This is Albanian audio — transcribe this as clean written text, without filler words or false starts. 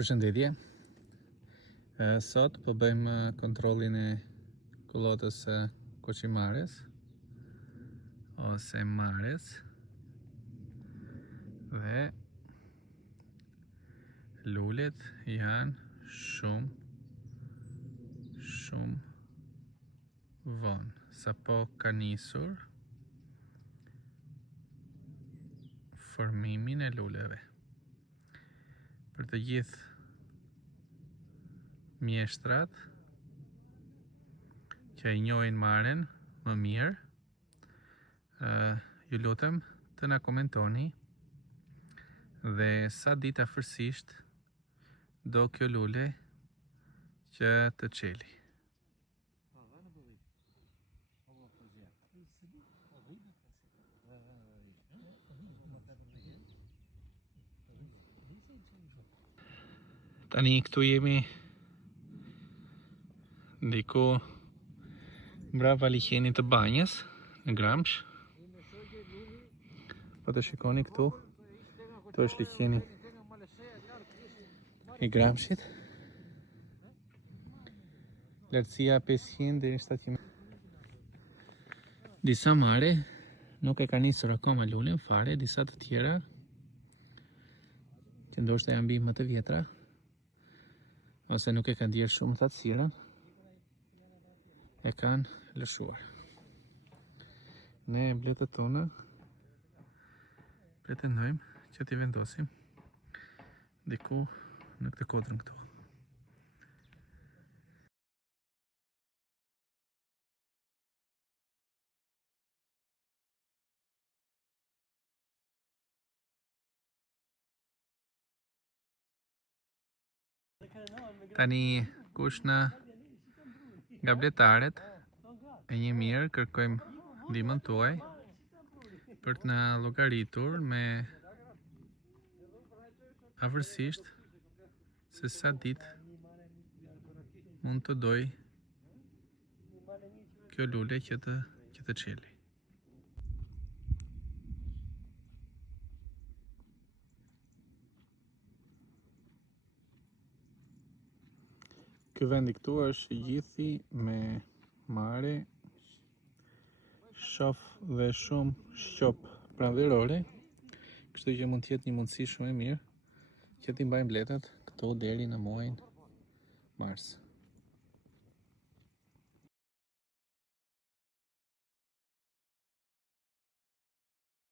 Përshëndetje. Sot po bëjmë kontrollin e kullotës së koqimares ose mares dhe lulet janë shumë vonë. Sapo ka nisur formimin e luleve. Për të gjithë mjeshtrat që e njohin maren më mirë, ju lutem të na komentoni dhe sa ditë afërsisht do kjo lule që të çeli. Tani këtu jemi ndiku mbrapa liqenit të banjës në Gramsh. Po të shikoni këtu është liqeni i Gramshit. Lartësia 500 deri në 700. Disa mare nuk e ka nisur akoma lulen fare, disa të tjera që ndoshta janë bimë më të vjetra ose nuk e kanë djerë shumë të atësiren, e kanë lëshuar. Ne bletët tona pretendojmë që t'i vendosim diku në këtë kodrën këtu. Tani kush nga bletaret e një mirë kërkojmë ndihmën tuaj për të na llogaritur me afërsisht se sa ditë mund të doj kjo lule që të çeli. Ky vendi këtu është gjithi me mare, shof dhe shumë shqop pranverore, kështu që mund të jetë një mundësi shumë e mirë që t'i mbajmë bletat këtu deri në muajin mars.